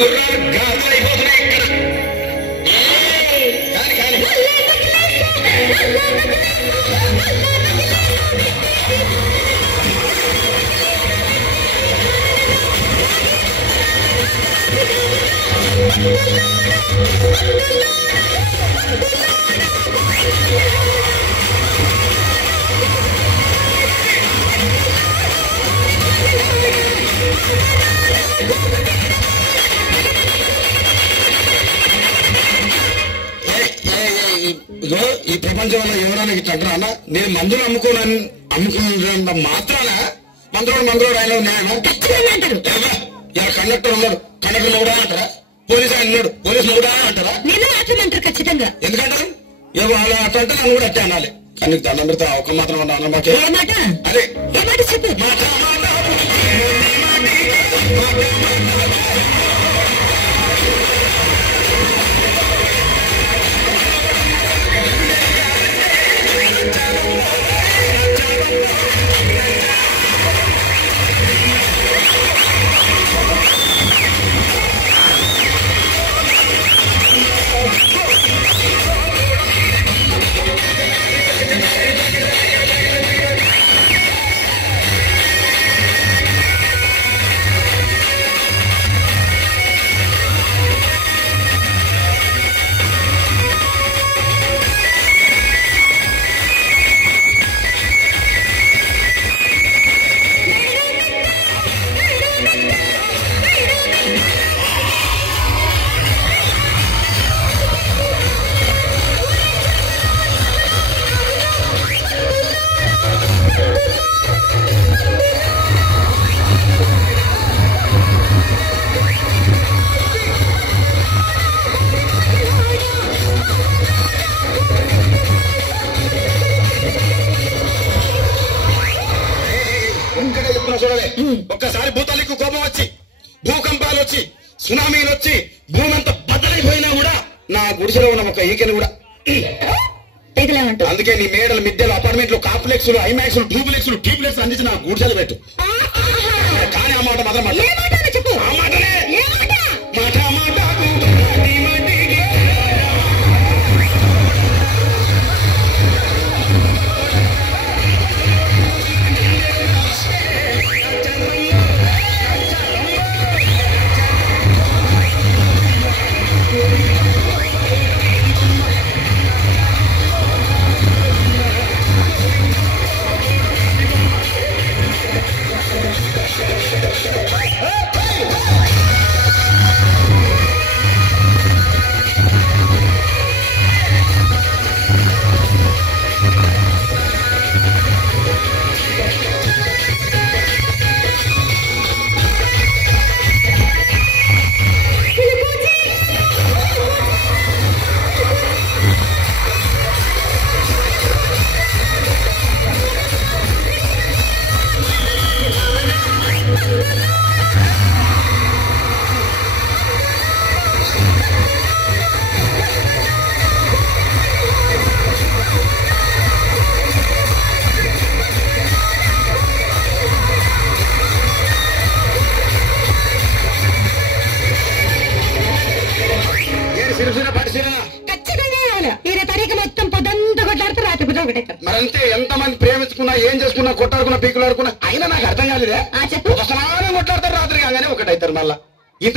గుర్రాలు గాజులు అయిపోతున్నాయి ఇక్కడ. కానీ కానీ ఈ ప్రపంచంలో ఎవరైనా ఇట్లా అంటారా అన్న? నేను మందులు అమ్ముకున్నంత మాత్రాన మందులోడు ఆయన న్యాయమా? ఇలా కండక్టర్ ఉన్నాడు, కండక్టర్ మొగుడా అంటారా? పోలీసు ఆయన ఉన్నాడు, పోలీసు మొగుడా అంటారా? ఖచ్చితంగా ఎందుకంటారు? ఏమో అలా అట్లా అంటే నన్ను కూడా అట్టే అనాలి. కానీ దండం పెడతా ఒక మాత్రం అన్న మాకే అదే చెప్పు. ఒక్కసారి భూతాలకు కోపం వచ్చి, భూకంపాలు వచ్చి, సునామీలు వచ్చి, భూమంతా బద్దలైపోయినా కూడా నా గుడిసెలో ఉన్న ఒక ఈకెను కూడా అందుకే నీ మేడలు, మిద్దెలు, అపార్ట్మెంట్లు, కాంప్లెక్స్లు, ఐమాక్స్లు, డూప్లెక్స్లు, ట్యూబ్లెక్స్ అందించి నా గుడిసెలు పెట్టు. కానీ ఆ మాట మాత్రం చెప్పు. ఆ మాటనే మాట మాటకు మరంతే. ఎంతమంది ప్రేమించుకున్నా, ఏం చేసుకున్నా, కొట్టాడుకున్నా, పీకులాడుకున్నా అయినా నాకు అర్థం కాలేదే. ఒక సమానం కొట్లాడతారు, రాత్రి కాగానే ఒకటైతారు మళ్ళా.